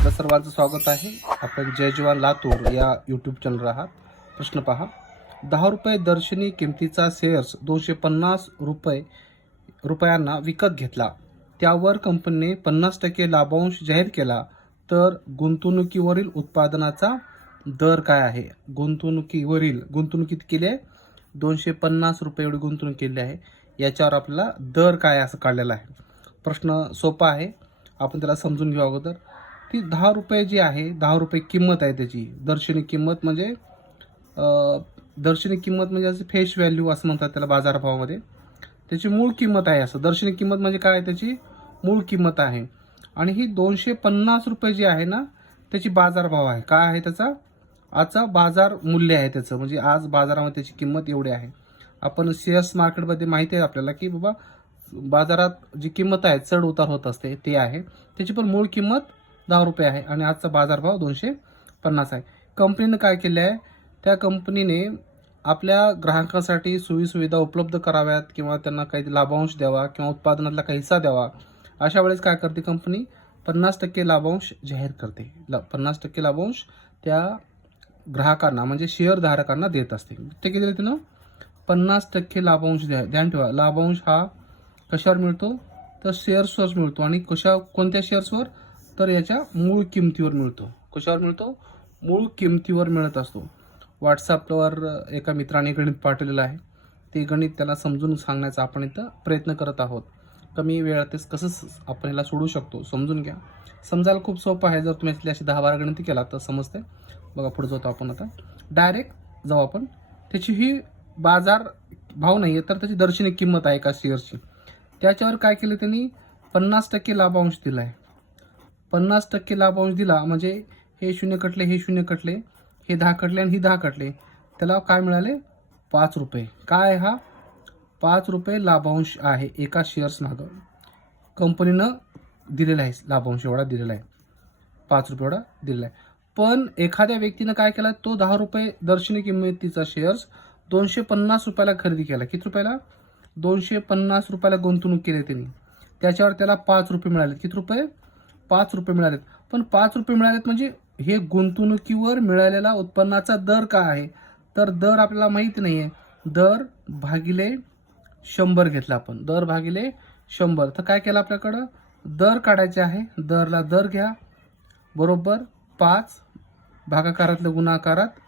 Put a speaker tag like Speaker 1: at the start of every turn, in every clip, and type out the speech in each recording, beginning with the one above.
Speaker 1: आपलं सर्वांचं स्वागत आहे. आपण जय जवान लातूर या यूट्यूब चॅनल आहात प्रश्न पहा. दहा रुपये दर्शनी किमतीचा शेअर्स दोनशे पन्नास रुपये रुपयांना विकत घेतला. त्यावर कंपनीने पन्नास टक्के लाभांश जाहीर केला. तर गुंतवणुकीवरील उत्पादनाचा दर काय आहे? गुंतवणुकीवरील गुंतवणुकीत केली आहे? दोनशे पन्नास रुपये एवढी गुंतवणूक केली आहे. याच्यावर आपल्याला दर काय असं काढलेला आहे? प्रश्न सोपा आहे. आपण त्याला समजून घेऊ अगोदर. ती दहा रुपये जी आहे दहा रुपये किंमत आहे त्याची. दर्शनी किंमत म्हणजे दर्शनी किंमत म्हणजे असं फेश व्हॅल्यू असं म्हणतात त्याला बाजारभावामध्ये. त्याची मूळ किंमत आहे असं. दर्शनी किंमत म्हणजे काय आहे त्याची? मूळ किंमत आहे. आणि ही दोनशे पन्नास रुपये जी आहे ना त्याची बाजारभाव आहे. काय आहे त्याचा? आजचा बाजार मूल्य आहे त्याचं. म्हणजे आज बाजारामध्ये त्याची किंमत एवढी आहे. आपण शेअर्स मार्केटमध्ये माहिती आहे आपल्याला की बाबा बाजारात जी किंमत आहे चढ उतार होत असते ते आहे. त्याची पण मूळ किंमत दहा रुपये आहे आणि आजचा बाजारभाव दोनशे पन्नास आहे. कंपनीनं काय केलं आहे त्या कंपनीने आपल्या ग्राहकांसाठी सोयीसुविधा उपलब्ध कराव्यात किंवा त्यांना काही लाभांश द्यावा किंवा उत्पादनातला काही हिस्सा द्यावा अशा वेळेस काय करते कंपनी? पन्नास टक्के लाभांश जाहीर करते. ला पन्नास टक्के लाभांश त्या ग्राहकांना म्हणजे शेअरधारकांना देत असते. ते किती देते ना पन्नास टक्के लाभांश द्या ध्यान ठेवा. लाभांश हा कशावर मिळतो? तर शेअर्सवर मिळतो. आणि कशा कोणत्या शेअर्सवर? तर याच्या मूळ किमतीवर मिळतो. कशावर मिळतो? मूळ किमतीवर मिळत असतो. व्हॉट्सअपवर एका मित्राने गणित पाठवलेलं आहे. ते गणित त्याला समजून सांगण्याचा आपण इथं प्रयत्न करत आहोत. कमी वेळातच कसं स- आपण याला सोडू शकतो समजून घ्या. समजायला खूप सोपं आहे. जर तुम्ही यातली अशी दहा बारा गणिती केला तर समजते बघा पुढे जातो आपण आता. डायरेक्ट जाऊ आपण. त्याची ही बाजार भाव नाही आहे तर त्याची दर्शनी किंमत आहे एका शेअरची त्याच्यावर काय केलं त्यांनी? पन्नास टक्के लाभांश दिला आहे पन्नास टक्के लाभांश दिला म्हणजे हे शून्य कटले हे शून्य कटले हे दहा कटले आणि ही दहा कटले त्याला काय मिळाले? पाच रुपये. काय हा? पाच रुपये लाभांश आहे एका शेअर्स मागं. कंपनीनं दिलेला आहे लाभांश एवढा दिलेला आहे. पाच रुपये एवढा दिलेला आहे. पण एखाद्या व्यक्तीनं काय केला? तो दहा रुपये दर्शनी किंमतीचा शेअर्स दोनशे पन्नास रुपयाला खरेदी केला. किती रुपयाला? दोनशे पन्नास रुपयाला गुंतवणूक केली त्यांनी. त्याच्यावर त्याला पाच रुपये मिळाले. किती रुपये? पाच रुपये मिळालेत पण पाच रुपये मिळालेत म्हणजे हे गुंतवणुकीवर मिळालेला उत्पन्नाचा दर काय आहे? तर दर आपल्याला माहीत नाही आहे दर भागिले शंभर घेतला आपण. दर भागिले शंभर. तर काय केलं आपल्याकडं? दर काढायचे आहे. दरला दर घ्या. बरोबर? पाच भागाकारातलं गुणाकारात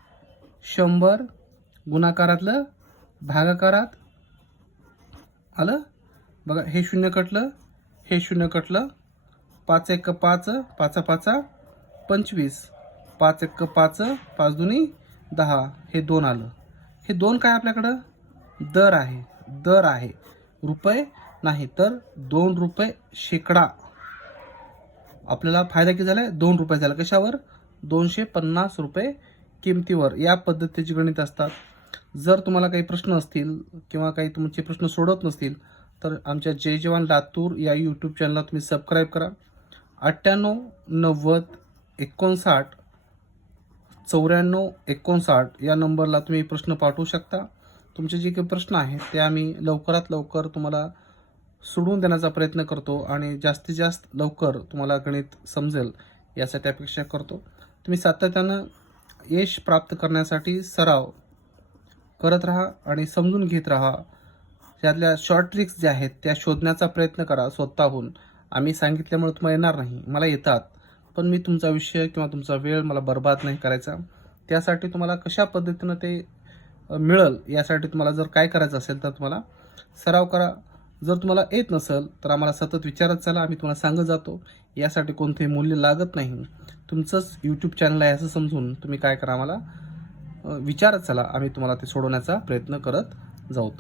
Speaker 1: शंभर गुणाकारातलं भागाकारात आलं? बघा हे शून्य कटलं हे शून्य कटलं पाच एक पाच पाचा पाचा पंचवीस. पाच एक पाच पाच दुनी दहा. हे दोन आलं. हे दोन काय आपल्याकडं? दर आहे. दर आहे. रुपये नाही तर दोन रुपये शेकडा. आपल्याला फायदा किती झाला आहे दोन रुपये झाला. कशावर? दोनशे पन्नास रुपये किमतीवर. या पद्धतीचे गणित असतात. जर तुम्हाला काही प्रश्न असतील किंवा काही तुमचे प्रश्न सोडत नसतील तर आमच्या जय जवान लातूर या यूट्यूब चॅनलला तुम्ही सबस्क्राईब करा. अठ्ठ्याण्णव नव्वद एकोणसाठ चौऱ्याण्णव एकोणसाठ या नंबरला तुम्ही प्रश्न पाठवू शकता. तुमचे जे काही प्रश्न आहेत ते आम्ही लवकरात लवकर तुम्हाला सोडवून देण्याचा प्रयत्न करतो आणि जास्तीत जास्त लवकर तुम्हाला गणित समजेल यासाठी अपेक्षा करतो. तुम्ही सातत्यानं यश प्राप्त करण्यासाठी सराव करत राहा आणि समजून घेत राहा. त्यातल्या शॉर्ट ट्रिक्स ज्या आहेत त्या शोधण्याचा प्रयत्न करा स्वतःहून. आम्ही सांगितल्यामुळे तुम्हाला येणार नाही. मला येतात. पण मी तुमचा विषय किंवा तुमचा वेळ मला बर्बाद नाही करायचा. त्यासाठी तुम्हाला कशा पद्धतीनं ते मिळेल यासाठी तुम्हाला जर काय करायचं असेल तर तुम्हाला सराव करा. जर तुम्हाला येत नसेल तर आम्हाला सतत विचारत चला. आम्ही तुम्हाला सांगत जातो. यासाठी कोणतेही मूल्य लागत नाही. तुमचंच यूट्यूब चॅनल आहे असं समजून तुम्ही काय करा आम्हाला विचारत चला. आम्ही तुम्हाला ते सोडवण्याचा प्रयत्न करत जाऊ.